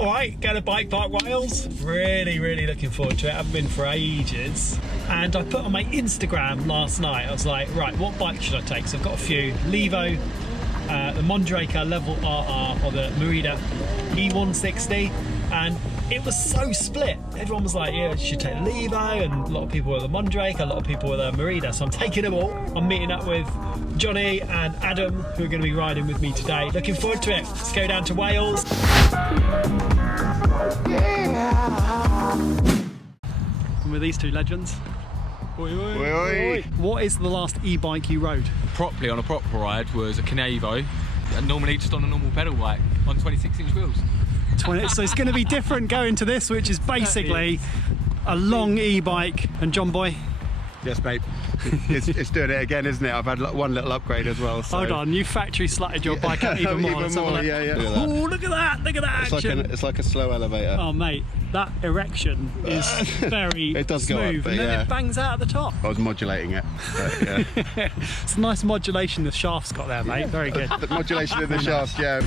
All right, going to Bike Park Wales. Really looking forward to it. I haven't been for ages. And I put on my Instagram last night, I was like, right, what bike should I take? So I've got a few. Levo, the Mondraker Level RR, or the Merida E160. And it was so split. Everyone was like, yeah, you should take the Levo, and a lot of people with the Mondraker, a lot of people with the Merida. So I'm taking them all. I'm meeting up with Johnny and Adam, who are going to be riding with me today. Looking forward to it. Let's go down to Wales. And with these two legends. Oi, oi, Oi, oi. What is the last e-bike you rode? Properly on a proper ride was a Canevo, and normally just on a normal pedal bike on 26-inch wheels. So it's going to be different going to this, which is basically a long e-bike. And John Boy? Yes, mate. It's doing it again, isn't it? I've had one little upgrade as well. So. Hold on, you factory slutted your bike up even more. Even more, yeah. Oh, look at that! Look at that action! It's like a slow elevator. Oh, mate, that erection is very it does smooth, go up, and then yeah. it bangs out at the top. I was modulating it. But, yeah. It's a nice modulation the shaft's got there, mate. Very good. The modulation of the shaft, yeah.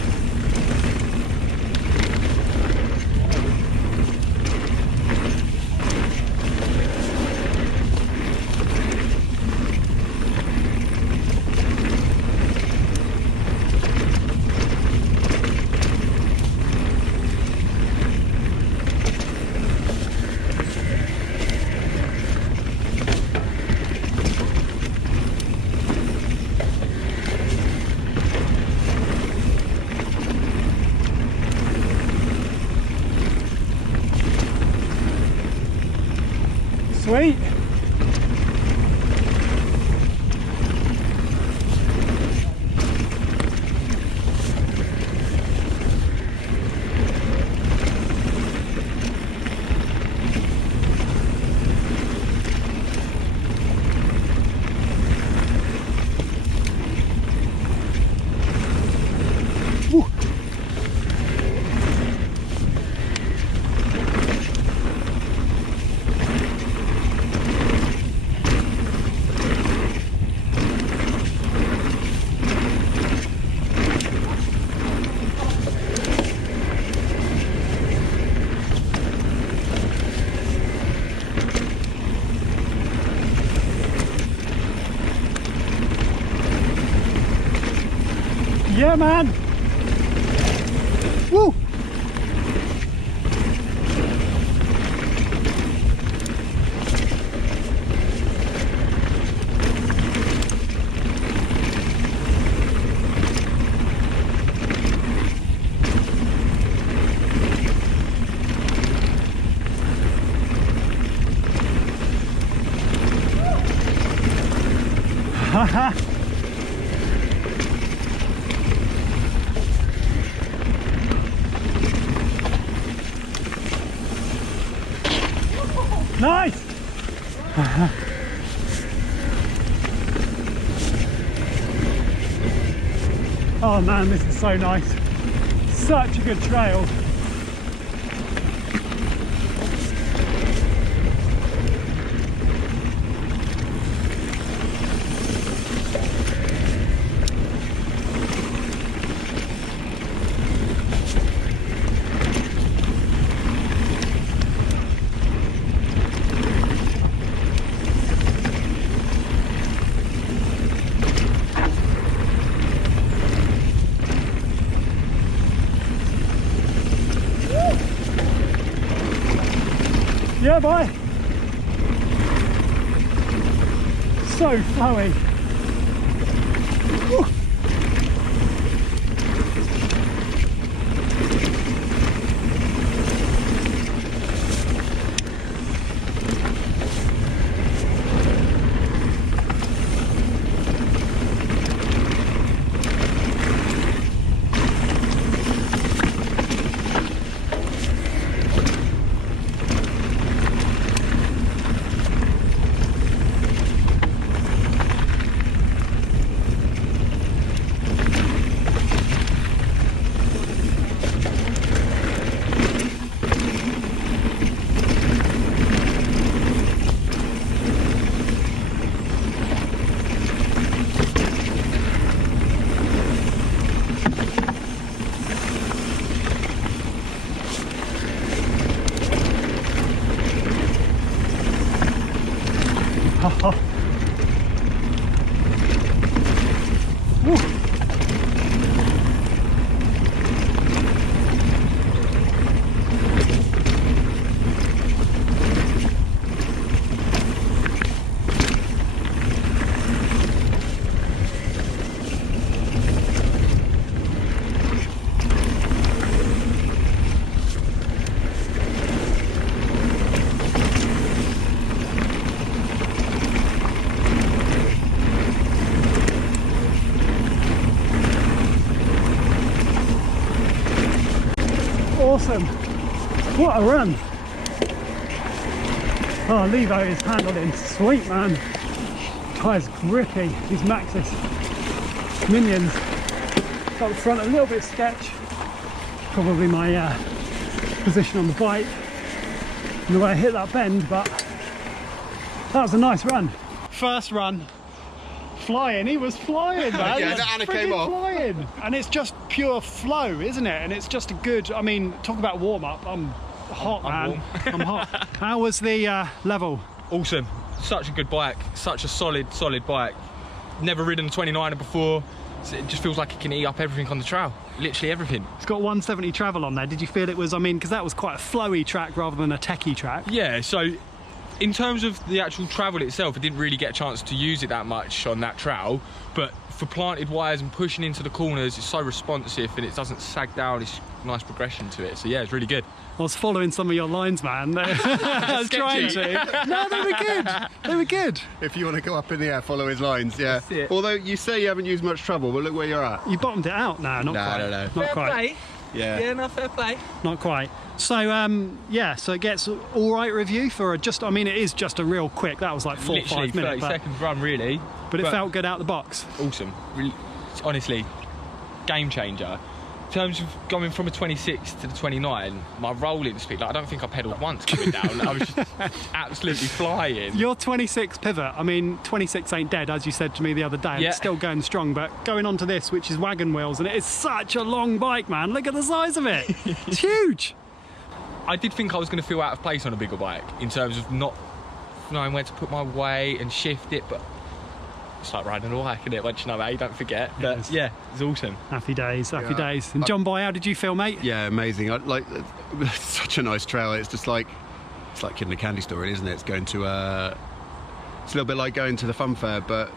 Sweet. Woo. Yeah, man. Woo. Haha. Nice! Oh man, this is so nice. Such a good trail. Yeah, boy. So flowy. Woo. awesome. What a run. Oh, Levo is handling sweet, man. Tyres grippy. These Maxxis Minions. Up the front, a little bit sketch. Probably my position on the bike and the way I hit that bend, but that was a nice run. First run. Flying, he was flying, man. Yeah, He was Anna friggin' came off. flying. And it's just pure flow, isn't it? And it's just a good, I mean, talk about warm up. I'm hot, I'm man. warm. I'm hot. How was the level? Awesome. Such a good bike. Such a solid bike. Never ridden a 29er before. So it just feels like it can eat up everything on the trail. Literally everything. It's got 170 travel on there. Did you feel it was, I mean, because that was quite a flowy track rather than a techie track. Yeah, so in terms of the actual travel itself, I didn't really get a chance to use it that much on that trail, but for planted wires and pushing into the corners, it's so responsive and it doesn't sag down. It's nice progression to it. So yeah, it's really good. I was following some of your lines, man. I was trying to. No, they were good. They were good. If you want to go up in the air, follow his lines, yeah. That's it. Although you say you haven't used much trouble, but look where you're at. You bottomed it out now, not quite. no. Not quite. Yeah. no, fair play. Not quite. So yeah, so it gets all right review for just. I mean, it is just a real quick. That was like 4 or Literally 5 minutes, 30 seconds run, really. but it felt good out the box. Awesome. Really, honestly, game changer. In terms of going from a 26 to the 29, my rolling speed, like I don't think I pedalled once coming down. I was just absolutely flying. Your 26 pivot. I mean, 26 ain't dead, as you said to me the other day. Yeah. It's still going strong, but going on to this, which is wagon wheels, and it is such a long bike, man. Look at the size of it. It's huge. I did think I was going to feel out of place on a bigger bike in terms of not knowing where to put my weight and shift it, but it's like riding a bike, isn't it? Once you know how, you don't forget. But is. yeah, it's awesome. Happy days, happy Yeah. days. And John Boy, how did you feel, mate? Yeah, amazing. It's such a nice trail. It's just like, it's like Kid in a Candy Store, isn't it? It's going to, it's a little bit like going to the fun fair, but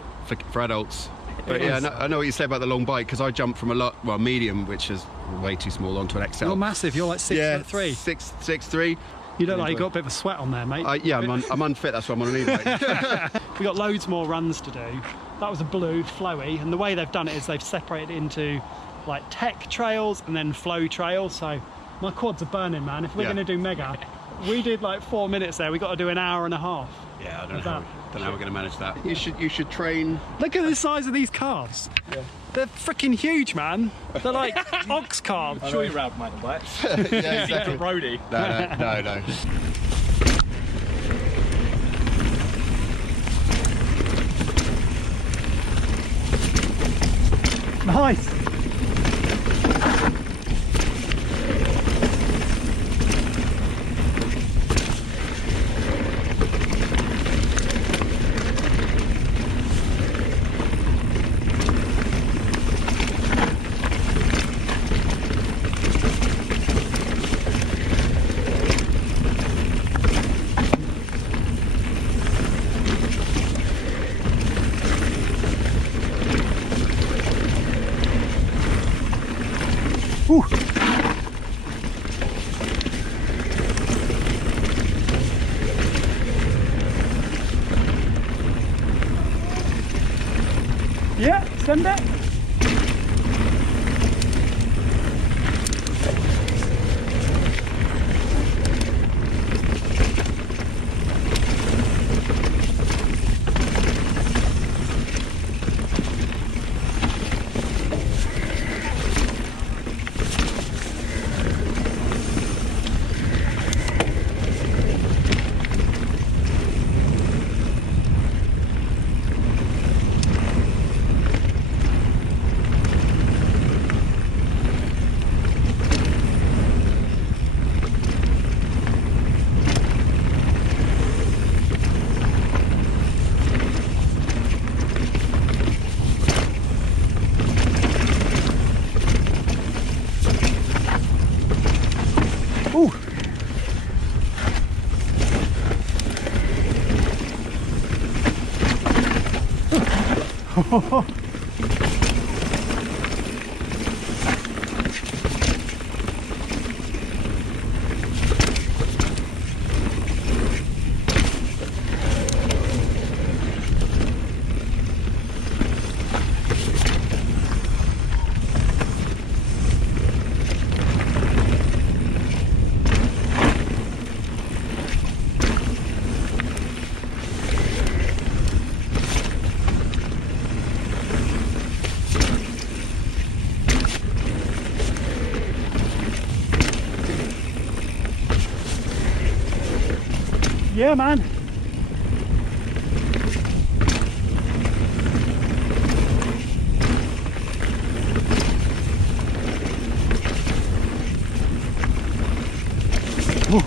for adults. But yeah, I know what you say about the long bike, because I jumped from a medium, which is way too small, onto an XL. You're massive. You're like 6'3". 6'3". You look like you got a bit of a sweat on there, mate. Yeah, I'm unfit, that's why I'm on an e-bike. We got loads more runs to do. That was a blue flowy, and the way they've done it is they've separated it into like tech trails and then flow trails. So my quads are burning, man. If we're Yeah. going to do mega, we did like 4 minutes there. We got to do an hour and a half. Yeah, I don't Like know that. how we're going to manage that. You should train. Look at the size of these calves. Yeah. They're freaking huge, man. They're like ox calves. I'm sure you ride mountain bikes. Yeah, exactly. Roadie. No. Nice. Whew. Yeah, send it. Ooh. Yeah, man. Ooh.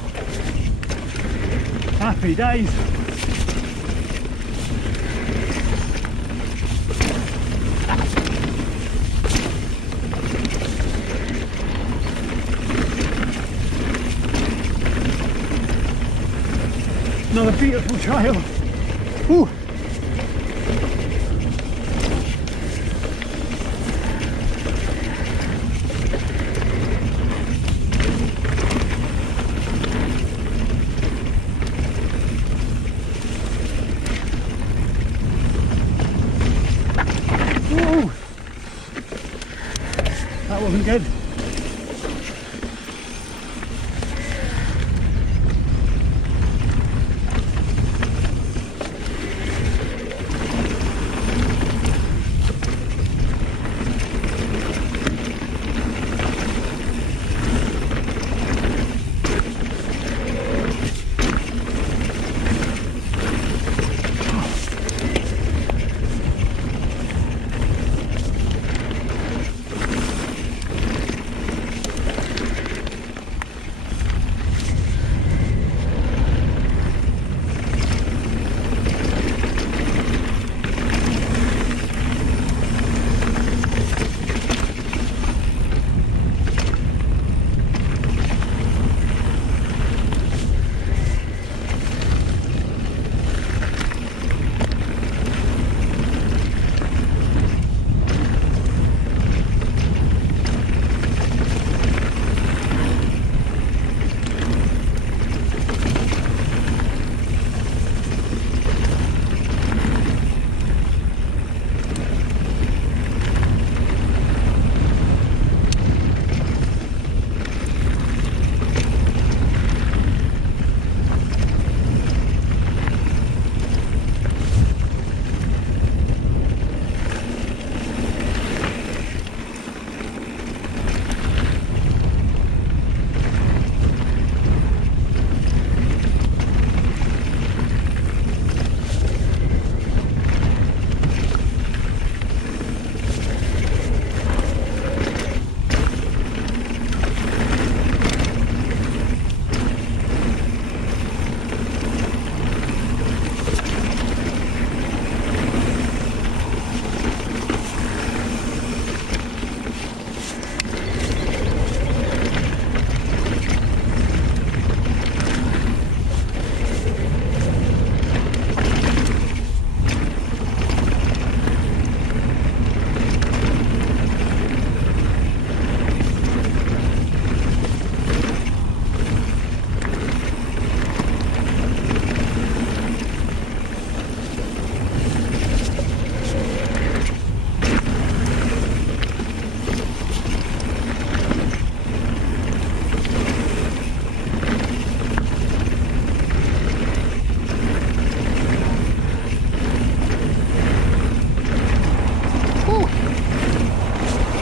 Happy days. Another beautiful trail. Ooh. Ooh. That wasn't good.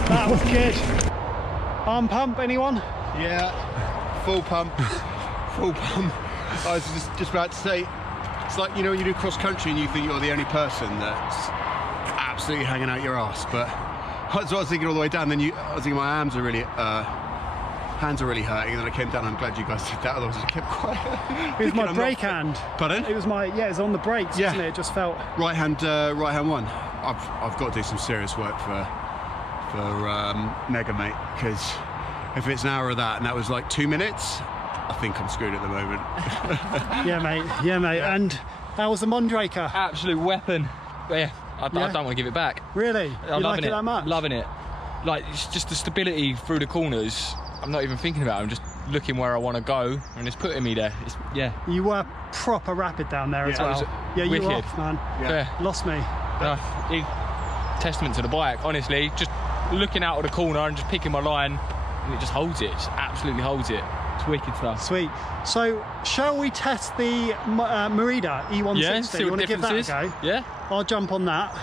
That was good. Arm pump, anyone? Yeah, full pump, full pump. I was just about to say, it's like, you know, when you do cross country and you think you're the only person that's absolutely hanging out your ass, but that's what I was thinking all the way down. Then I was thinking my hands are really hurting, and then I came down. I'm glad you guys did that, otherwise I kept quiet. It was my brake hand. Pardon? It was my, yeah, it was on the brakes, Yeah. wasn't it? It just felt... Right hand one. I've got to do some serious work for Mega Mate, because if it's an hour of that and that was like 2 minutes, I think I'm screwed at the moment. Yeah, mate. Yeah, mate. Yeah. And how was the Mondraker? Absolute weapon. But yeah, I don't want to give it back. Really? I'm You like loving it that much? Loving it. Like, it's just the stability through the corners. I'm not even thinking about it. I'm just looking where I want to go, and it's putting me there. Yeah. You were proper rapid down there as Yeah, well. it was Yeah, you were wicked. off, man. Yeah. Lost me. Testament to the bike, honestly. Just looking out of the corner and just picking my line, and it just holds it. Just absolutely holds it. It's wicked stuff. Sweet. So, shall we test the Merida E160? Yeah, see You what want the to give that a difference is. go? Yeah. I'll jump on that.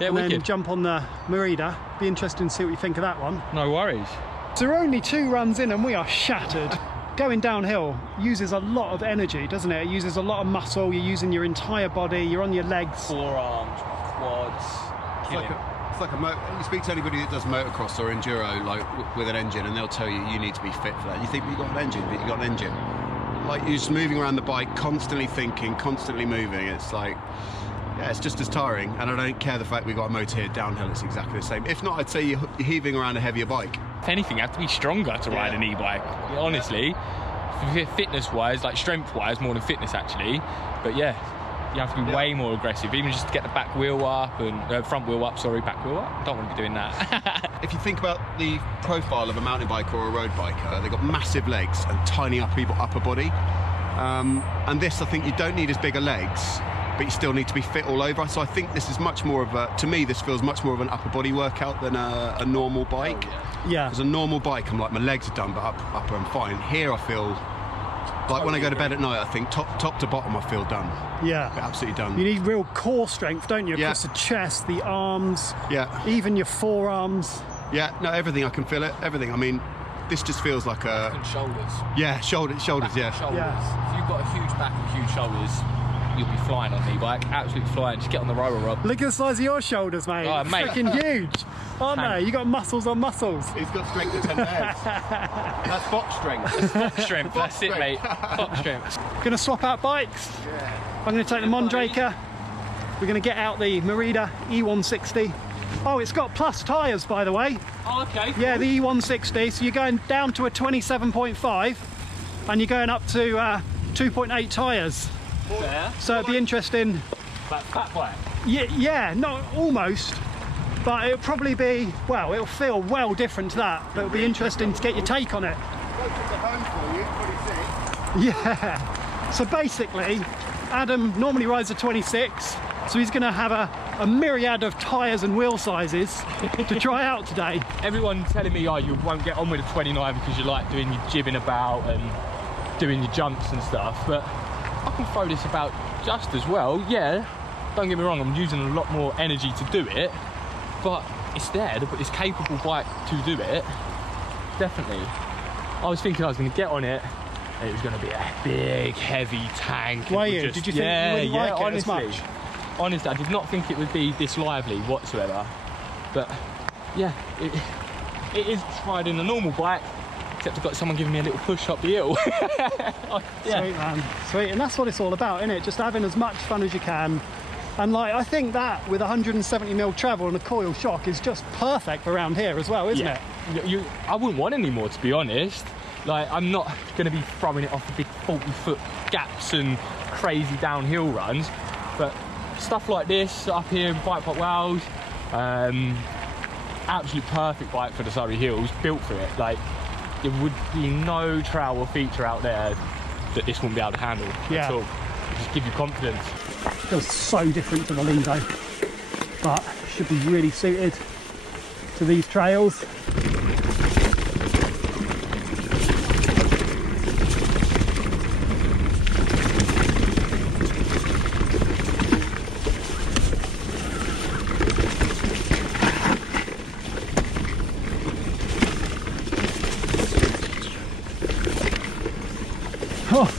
Yeah, and then wicked. jump on the Merida. Be interesting to see what you think of that one. No worries. So we're only 2 runs in and we are shattered. going downhill uses a lot of energy, doesn't it? It uses a lot of muscle. You're using your entire body. You're on your legs. Forearms, quads, killing. It's like you speak to anybody that does motocross or enduro, like with an engine, and they'll tell you you need to be fit for that. You think you've got an engine, but you've got an engine. Like you're just moving around the bike, constantly thinking, constantly moving. It's like, yeah, it's just as tiring. And I don't care the fact we've got a motor here. Downhill, it's exactly the same. If not, I'd say you're heaving around a heavier bike. If anything, you have to be stronger to ride an e-bike. Honestly, fitness-wise, like strength-wise, more than fitness actually. But yeah, you have to be way more aggressive, even just to get the back wheel up and front wheel up. Sorry, back wheel up. Don't want to be doing that. If you think about the profile of a mountain biker or a road biker, they've got massive legs and tiny upper body. And this, I think, you don't need as big a legs, but you still need to be fit all over. So I think this is much more of a, to me, this feels much more of an upper body workout than a normal bike. Yeah. As a normal bike, I'm like, my legs are done, but upper I'm fine. Here I feel like when I go to bed at night, I think top to bottom I feel done. Yeah. Absolutely done. You need real core strength, don't you? Yeah. Across the chest, the arms, Yeah. even your forearms. Yeah, no, everything, I can feel it, everything. I mean, this just feels like a... And shoulders. Yeah, shoulders, yeah. Shoulders. Yeah. If you've got a huge back and huge shoulders, you'll be flying on the e-bike. Absolutely flying. Just get on the roller rod. Look at the size of your shoulders, mate. Oh, mate. Freaking huge, aren't they? You got muscles on muscles. He's got strength of 10 pairs. That's box strength. Strength, that's it, mate. Top strength. Gonna swap out bikes. Yeah. I'm gonna take the Mondraker. We're gonna get out the Merida E160. Oh, it's got plus tyres, by the way. Oh, okay. Yeah, the E160. So you're going down to a 27.5 and you're going up to 2.8 tyres. There. So it'd be interesting. Like fat bike. Yeah, not almost, but it'll probably be, well, it'll feel well different to that, but it'll be interesting to get your take on it. Yeah. So basically, Adam normally rides a 26, so he's going to have a myriad of tyres and wheel sizes to try out today. Everyone telling me, oh, you won't get on with a 29 because you like doing your jibbing about and doing your jumps and stuff, but I can throw this about just as well. Yeah, don't get me wrong, I'm using a lot more energy to do it, but it's there, it's capable bike to do it, definitely. I was thinking I was going to get on it, and it was going to be a big, heavy tank. Were you? Did you think you wouldn't like it as much? Honestly, I did not think it would be this lively whatsoever, but yeah, it is riding a normal bike, except I've got someone giving me a little push up the hill. Yeah. Sweet, man. Sweet. And that's what it's all about, isn't it? Just having as much fun as you can. And like, I think that with 170mm travel and a coil shock is just perfect around here as well, isn't it? I wouldn't want any more, to be honest. Like, I'm not going to be throwing it off the big 40-foot gaps and crazy downhill runs, but stuff like this up here in Bike Park Wales, absolute perfect bike for the Surrey Hills, built for it. Like, there would be no trail or feature out there that this wouldn't be able to handle at all. It'll just give you confidence. Feels so different to the Levo, but should be really suited to these trails. Oh.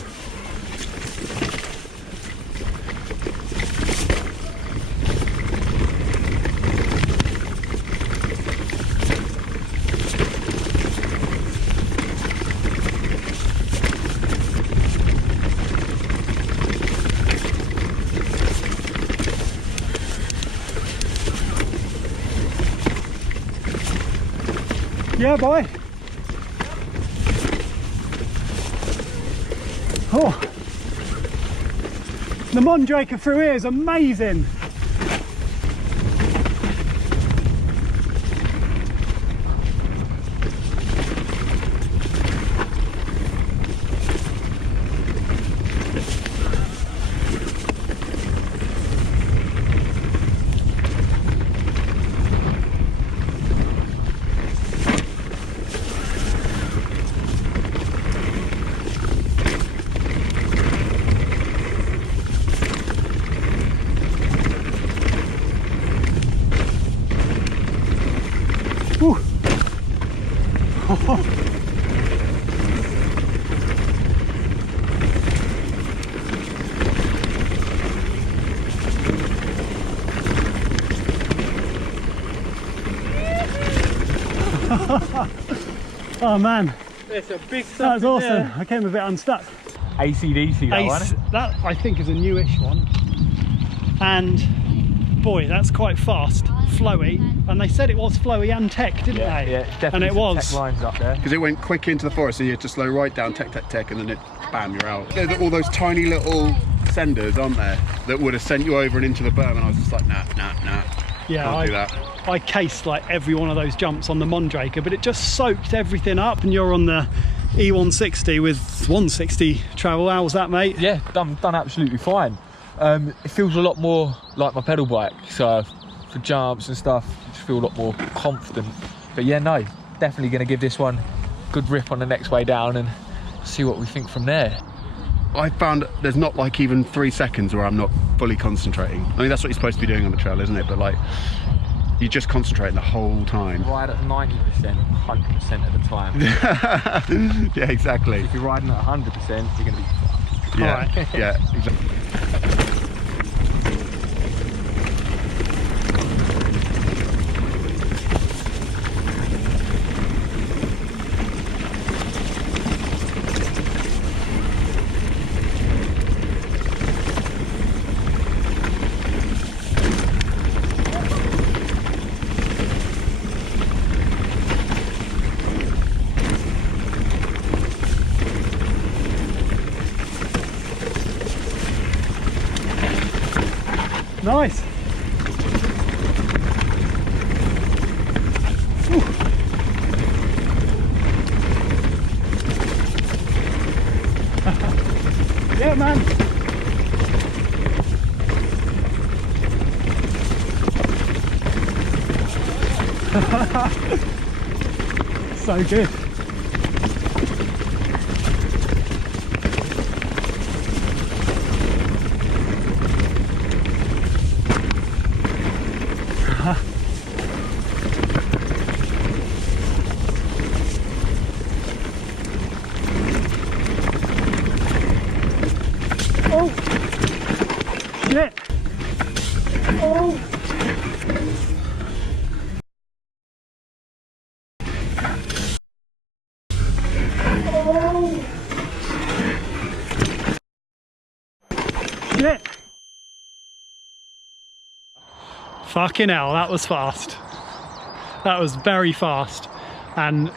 Yeah, boy. Oh, the Mondraker through here is amazing. Oh man, It's a big that was awesome. I came a bit unstuck. AC/DC, that one. That I think is a newish one. And boy, that's quite fast, flowy. And they said it was flowy and tech, didn't they? Yeah, definitely. And it some was. tech lines up there. Because it went quick into the forest, so you had to slow right down, tech, and then it, bam, you're out. There's all those tiny little senders, aren't there, that would have sent you over and into the berm, and I was just like, nah. Yeah, Can't do that. I cased like every one of those jumps on the Mondraker, but it just soaked everything up. And you're on the E160 with 160 travel. How was that, mate? Yeah, done absolutely fine. It feels a lot more like my pedal bike, so for jumps and stuff, I just feel a lot more confident. But yeah, no, definitely going to give this one a good rip on the next way down and see what we think from there. I found there's not like even 3 seconds where I'm not fully concentrating. I mean, that's what you're supposed to be doing on the trail, isn't it? But like, you're just concentrating the whole time. Ride at 90%, 100% of the time. Yeah, exactly. If you're riding at 100%, you're going to be fucked. Yeah, Alright. yeah, exactly. Nice. Whew. Yeah, man. So good. Oh, shit. Oh. Oh. Shit. Fucking hell, that was fast. That was very fast. And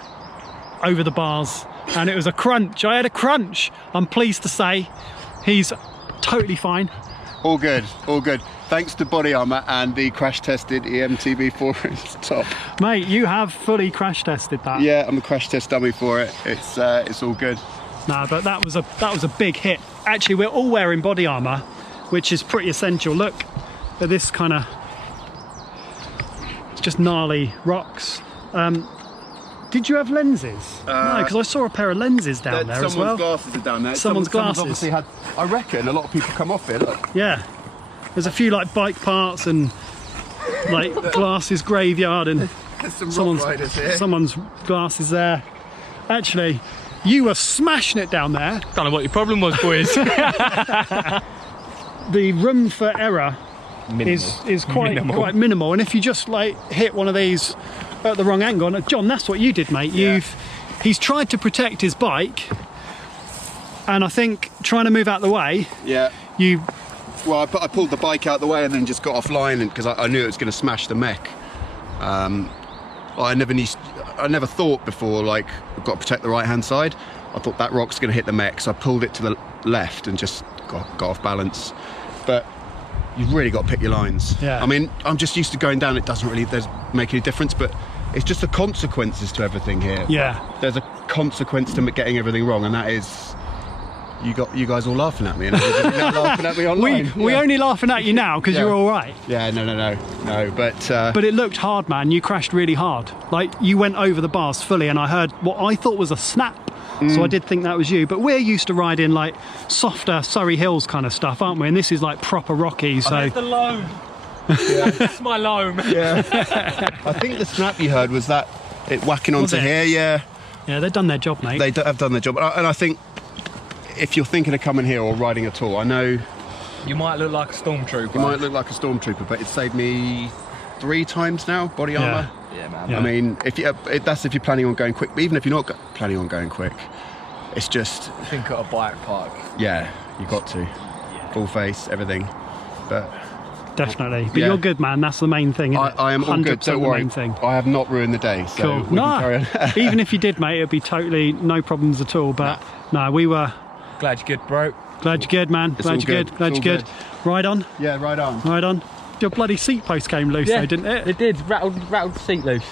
over the bars. And it was a crunch. I had a crunch. I'm pleased to say he's totally fine. All good, all good. Thanks to Body Armour and the crash tested EMTB4, it's top. Mate, you have fully crash tested that. Yeah, I'm a crash test dummy for it. It's all good. No, but that was a big hit. Actually, we're all wearing body armour, which is pretty essential. Look at this kind of, it's just gnarly rocks. Did you have lenses? No, because I saw a pair of lenses down there as well. Someone's glasses are down there. Someone's glasses. obviously had, I reckon a lot of people come off here, look. Yeah, there's a few like bike parts and like glasses graveyard and There's some rock riders here. someone's glasses there. Actually, you were smashing it down there. Don't know what your problem was, boys. The room for error is quite minimal, and if you just like hit one of these at the wrong angle, and John, that's what you did, mate. Yeah. He's tried to protect his bike, and I think trying to move out the way, Yeah. you Well, I pulled the bike out the way and then just got offline because I knew it was going to smash the mech. I never thought before, like, I've got to protect the right hand side. I thought that rock's going to hit the mech, so I pulled it to the left and just got off balance. But you've really got to pick your lines. Yeah. I mean, I'm just used to going down. It doesn't really make any difference, but it's just the consequences to everything here. Yeah. There's a consequence to getting everything wrong, and that is you guys all laughing at me and everybody laughing at me online. we only laughing at you now because Yeah. you're all right. Yeah, no, But it looked hard, man. You crashed really hard. Like, you went over the bars fully, and I heard what I thought was a snap. So I did think that was you. But we're used to riding like softer Surrey Hills kind of stuff, aren't we? And this is like proper rocky. So There's the loam. That's my loam. yeah. I think the snap you heard was that it whacking onto it? here. Yeah, yeah, they've done their job, mate. they have done their job, and I think if you're thinking of coming here or riding at all, I know You might look like a stormtrooper. you might look like a stormtrooper, but it saved me 3 times now. Body armour. Yeah, man. Yeah. I mean, that's if you're planning on going quick. But even if you're not planning on going quick, it's just, I think at a bike park. yeah, you got to full face, everything. But Definitely. But Yeah. you're good, man. That's the main thing. Isn't it? I am all good. 100% Don't the worry. main thing. I have not ruined the day. So Cool. we can carry on. Even if you did, mate, it'd be totally no problems at all. But no, we were Glad you're good, bro. glad you're good, man. It's Glad all you're good. good. Glad It's you're all good. Right on. Yeah, right on. Right on. Your bloody seat post came loose, though, didn't it? It did. Rattled the seat loose.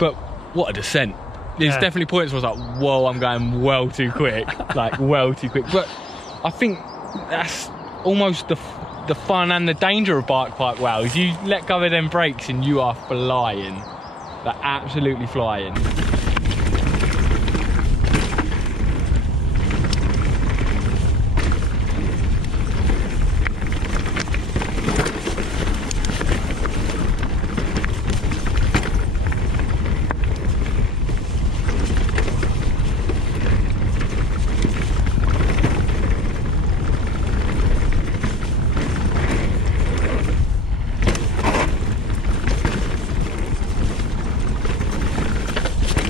But what a descent. There's Yeah. definitely points where I was like, whoa, I'm going well too quick. Like, well too quick. But I think that's almost the fun and the danger of bike park wows. You let go of them brakes and you are flying. Like, absolutely flying.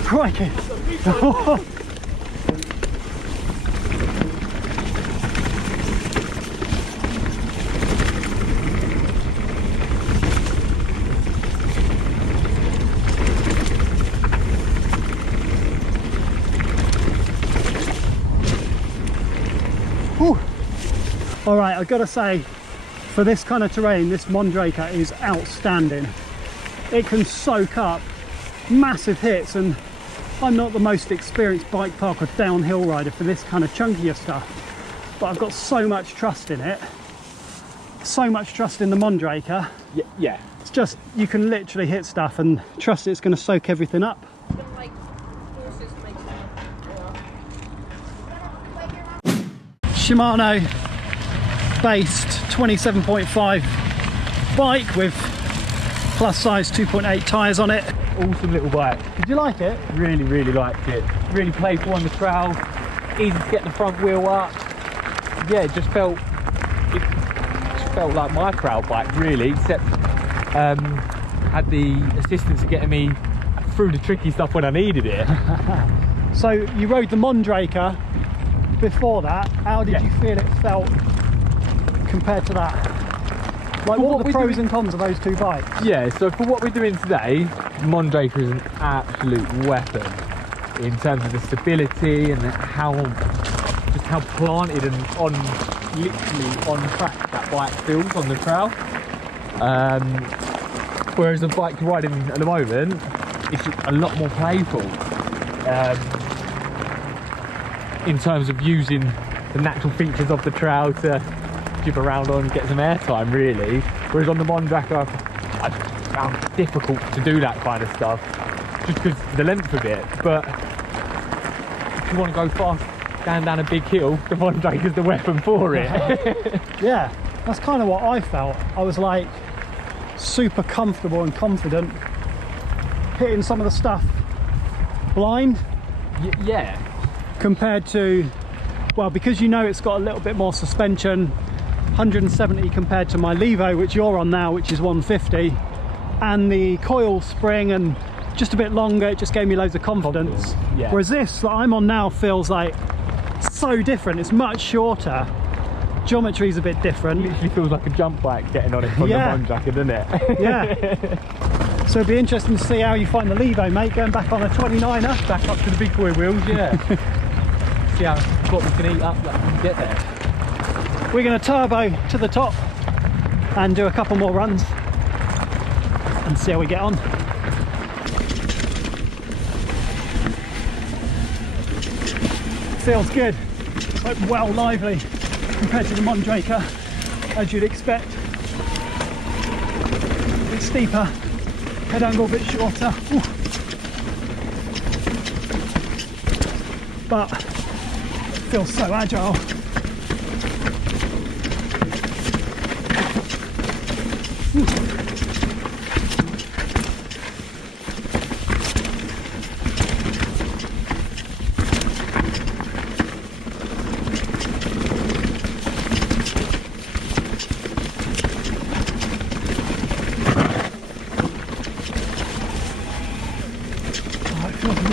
Crikey. Whew. All right, I've got to say, for this kind of terrain, this Mondraker is outstanding. It can soak up massive hits, and I'm not the most experienced bike park or downhill rider for this kind of chunkier stuff, but I've got so much trust in it, so much trust in the Mondraker. Yeah. It's just, you can literally hit stuff and trust it's going to soak everything up. Shimano based 27.5 bike with plus size 2.8 tyres on it. Awesome little bike. Did you like it? Really, really liked it. Really playful on the trail. Easy to get the front wheel up. Yeah, it just felt like my trail bike really, except had the assistance of getting me through the tricky stuff when I needed it. So you rode the Mondraker before that. How did you feel it felt compared to that? Like, what are the pros and cons of those two bikes? Yeah, so for what we're doing today, Mondraker is an absolute weapon in terms of the stability and how planted and literally on track that bike feels on the trail. Whereas the bike you're riding at the moment, it's a lot more playful in terms of using the natural features of the trail to jib around on, get some airtime really. Whereas on the Mondraker, I found it difficult to do that kind of stuff just because of the length of it. But if you want to go fast down a big hill, the Mondraker's the weapon for it. Yeah, that's kind of what I felt. I was like super comfortable and confident hitting some of the stuff blind. Yeah. Compared to, well, because you know it's got a little bit more suspension, 170 compared to my Levo, which you're on now, which is 150, and the coil spring and just a bit longer, it just gave me loads of confidence. Yeah. Whereas this that I'm on now feels like so different. It's much shorter, geometry's a bit different. Literally feels like a jump bike getting on it from the Mondraker, doesn't it? Yeah. So it'd be interesting to see how you find the Levo, mate, going back on a 29er. Back up to the big boy wheels, yeah. See what we can eat up when we get there. We're going to turbo to the top and do a couple more runs and see how we get on. Feels good, like well lively compared to the Mondraker, as you'd expect. A bit steeper, head angle a bit shorter. Ooh. But feels so agile.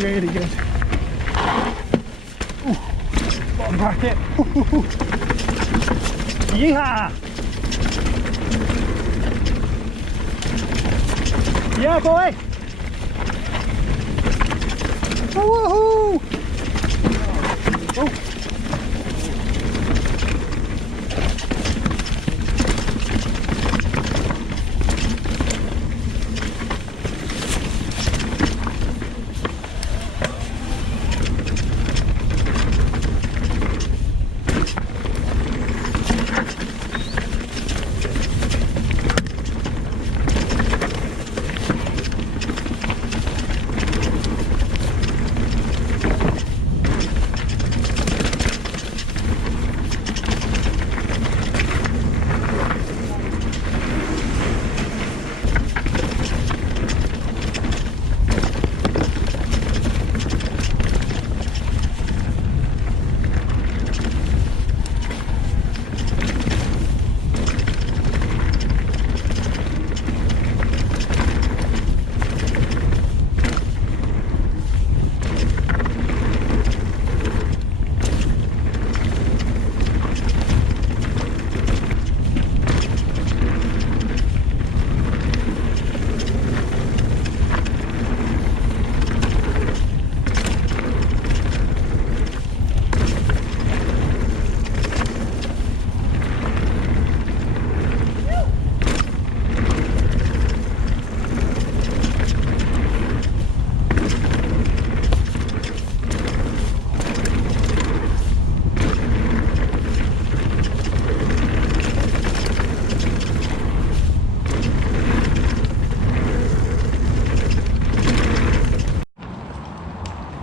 really good. Ooh, bottom bracket. Yeehaw! Yeah, boy! Oh, woohoo! Oh.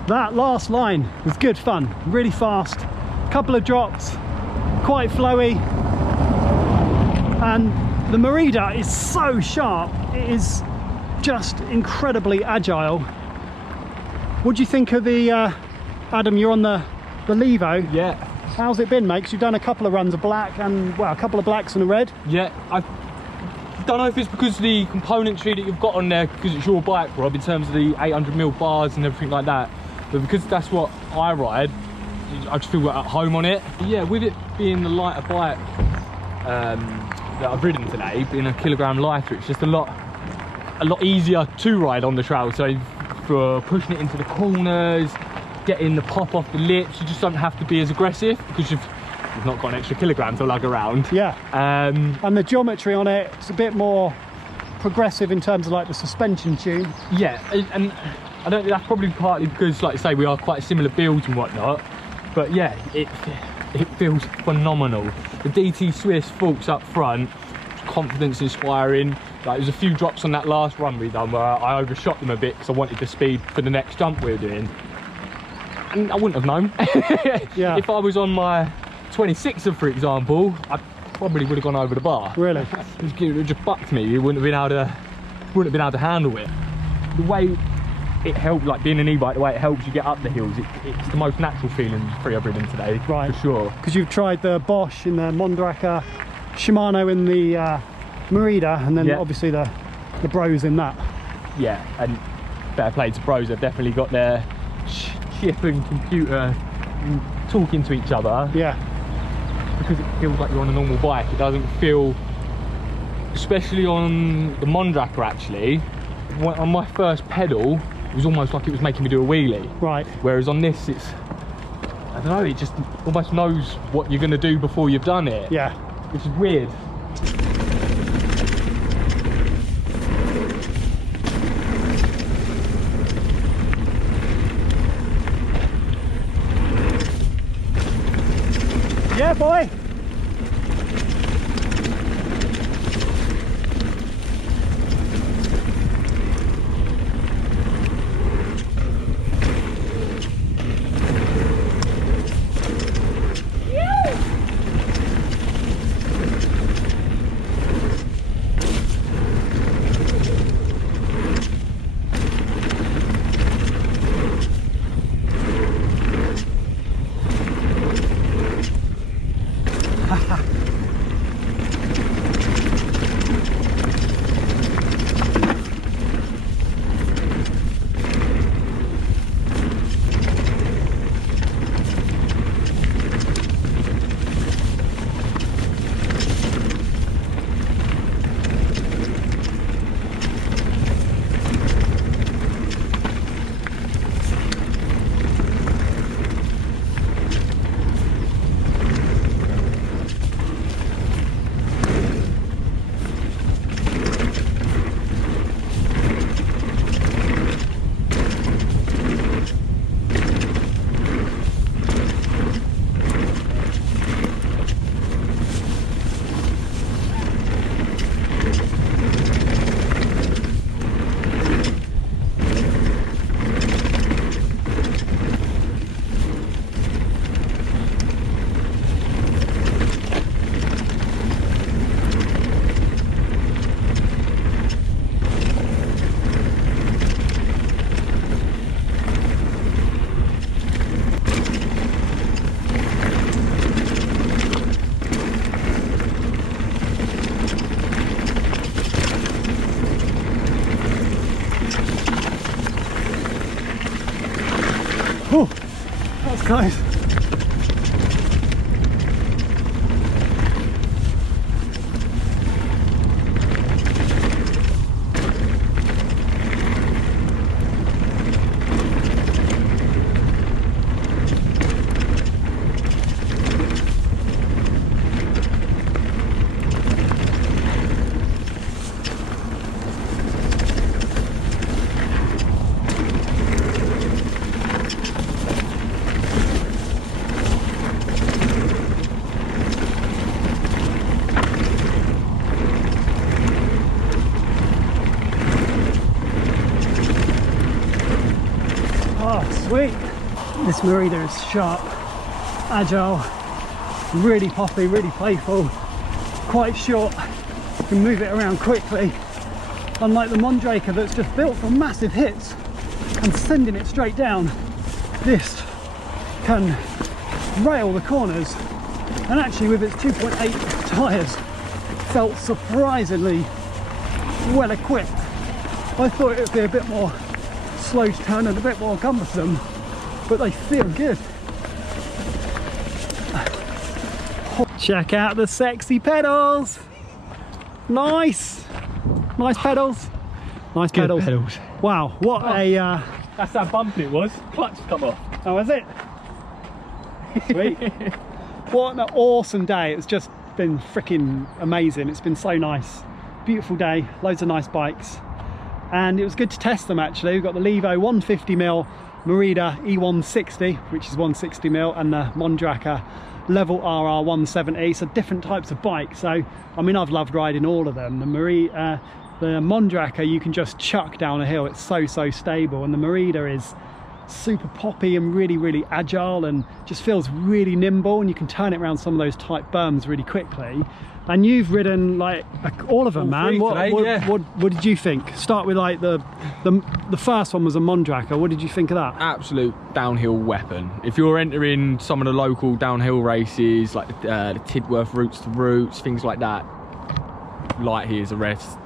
That last line was good fun, really fast, couple of drops, quite flowy, and the Merida is so sharp, it is just incredibly agile. What do you think of the, Adam, you're on the Levo? Yeah. How's it been, mate? 'Cause you've done a couple of runs of black and, well, a couple of blacks and a red. Yeah, I don't know if it's because of the componentry that you've got on there, because it's your bike, Rob, in terms of the 800mm bars and everything like that. But because that's what I ride, I just feel at home on it. Yeah, with it being the lighter bike that I've ridden today, being a kilogram lighter, it's just a lot easier to ride on the trail. So for pushing it into the corners, getting the pop off the lips, you just don't have to be as aggressive because you've not got an extra kilogram to lug around. Yeah. And the geometry on it, it's a bit more progressive in terms of like the suspension tune. Yeah, and I don't think that's probably partly because, like you say, we are quite similar builds and whatnot. But yeah, it feels phenomenal. The DT Swiss forks up front, confidence inspiring. Like there's a few drops on that last run we done where I overshot them a bit because I wanted the speed for the next jump we were doing. And I wouldn't have known. Yeah. If I was on my 26er, for example, I probably would have gone over the bar. Really? It would have just bucked me. You wouldn't have been able to handle it. The way it helped, like being an e-bike, the way it helps you get up the hills, it's the most natural feeling free I've ridden today, right, for sure. Because you've tried the Bosch in the Mondraker, Shimano in the Merida, and then yeah, obviously the Bros in that. Yeah, and better play to Bros. They've definitely got their chip and computer talking to each other. Yeah. Because it feels like you're on a normal bike. It doesn't feel, especially on the Mondraker actually, on my first pedal, it was almost like it was making me do a wheelie. Right. Whereas on this, it's, I don't know, it just almost knows what you're going to do before you've done it. Yeah. Which is weird. Yeah, boy. close. Sweet. This Merida is sharp, agile, really poppy, really playful, quite short, you can move it around quickly. Unlike the Mondraker that's just built for massive hits and sending it straight down, this can rail the corners, and actually with its 2.8 tyres felt surprisingly well equipped. I thought it would be a bit more slow to turn and a bit more cumbersome, but they feel good. Check out the sexy pedals. Nice pedals. Nice Good pedals. pedals. Wow, what a That's how bumpy it was. Clutch come off. oh, is it? Sweet. What an awesome day. It's just been freaking amazing. It's been so nice. Beautiful day, loads of nice bikes. And it was good to test them actually. We've got the Levo 150mm Merida E160, which is 160mm, and the Mondraker Level RR 170. So different types of bikes. So, I mean, I've loved riding all of them. The Mondraker you can just chuck down a hill. It's so stable, and the Merida is super poppy and really agile and just feels really nimble, and you can turn it around some of those tight berms really quickly. And you've ridden like all of them, man. What did you think? Start with like the first one was a Mondraker. What did you think of that? Absolute downhill weapon. If you're entering some of the local downhill races, like the Tidworth Roots to Roots, things like that, light years of rest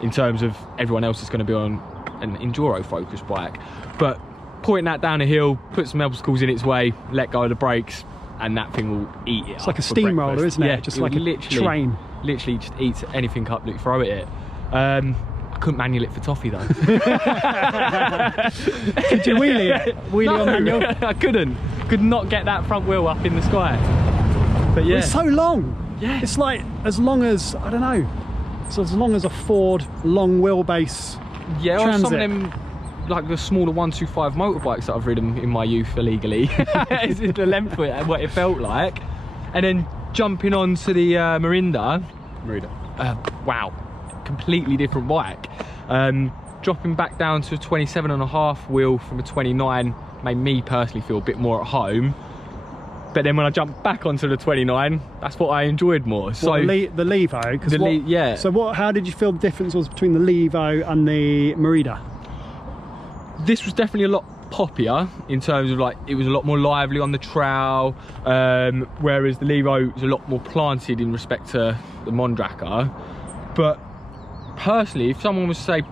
in terms of everyone else is going to be on an enduro focused bike. But pointing that down a hill, put some obstacles in its way, let go of the brakes, and that thing will eat it. It's like a steamroller, isn't it? Yeah, just like a train. Literally just eats anything up that you throw at it. I couldn't manual it for toffee though. Could you wheelie it? Wheelie on manual? I couldn't. Could not get that front wheel up in the sky. But yeah. It's so long. Yeah. It's like as long as, I don't know, so as long as a Ford long wheelbase Yeah, or Transit. some of them, like the smaller 125 motorbikes that I've ridden in my youth illegally. It's the length of it, what it felt like. And then jumping onto the Merida. Wow, completely different bike. Dropping back down to a 27.5 wheel from a 29 made me personally feel a bit more at home. But then when I jumped back onto the 29, that's what I enjoyed more. So the Levo, because yeah. So how did you feel the difference was between the Levo and the Merida? This was definitely a lot poppier in terms of like it was a lot more lively on the trail, whereas the Levo was a lot more planted in respect to the Mondraker. But personally, if someone was to say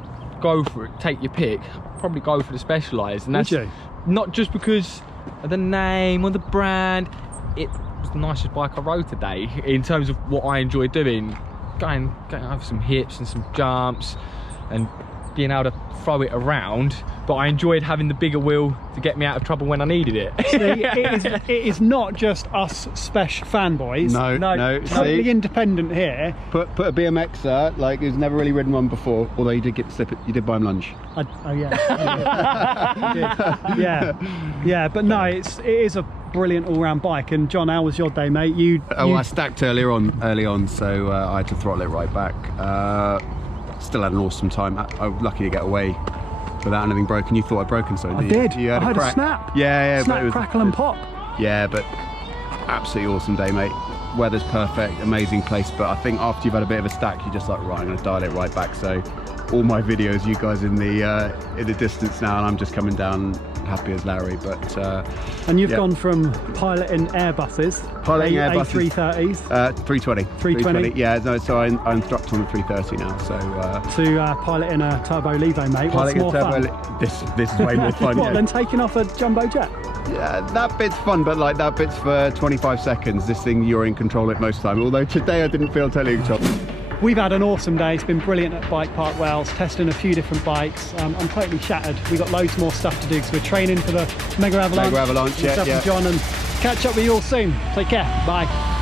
go for it, take your pick, I'd probably go for the Specialized. And that's not just because of the name or the brand. It was the nicest bike I rode today in terms of what I enjoy doing, going over some hips and some jumps and being able to throw it around. But I enjoyed having the bigger wheel to get me out of trouble when I needed it. See, it is not just us Spesh fanboys. No. Totally See, independent here. put a BMXer like who's never really ridden one before, although you did get to slip it. You did buy him lunch. Oh yeah. Yeah. But no, it is a brilliant all-round bike. And John, how was your day, mate? I stacked early on, so I had to throttle it right back. Still had an awesome time. I was lucky to get away without anything broken. You thought I'd broken something, I didn't did. you? I heard a crack. snap. Yeah. Snap, but it was, crackle and pop. Yeah, but absolutely awesome day, mate. Weather's perfect, amazing place. But I think after you've had a bit of a stack, you're just like, right, I'm going to dial it right back. So all my videos, you guys in the distance now, and I'm just coming down happy as Larry. But and you've gone from piloting Airbuses, Airbuses, A330s, 320. 320. Yeah, no, so I instruct on the 330 now. So to piloting a turbo Levo, mate. What's piloting more a turbo, fun? this is way more fun. What, yeah. then taking off a jumbo jet? Yeah, that bit's fun, but like that bit's for 25 seconds. This thing, you're in control it most of the time. Although today I didn't feel totally in control. We've had an awesome day. It's been brilliant at Bike Park Wales, testing a few different bikes. I'm totally shattered. We've got loads more stuff to do because we're training for the Mega Avalanche. Mega Avalanche, Myself yeah. and John, and catch up with you all soon. Take care. Bye.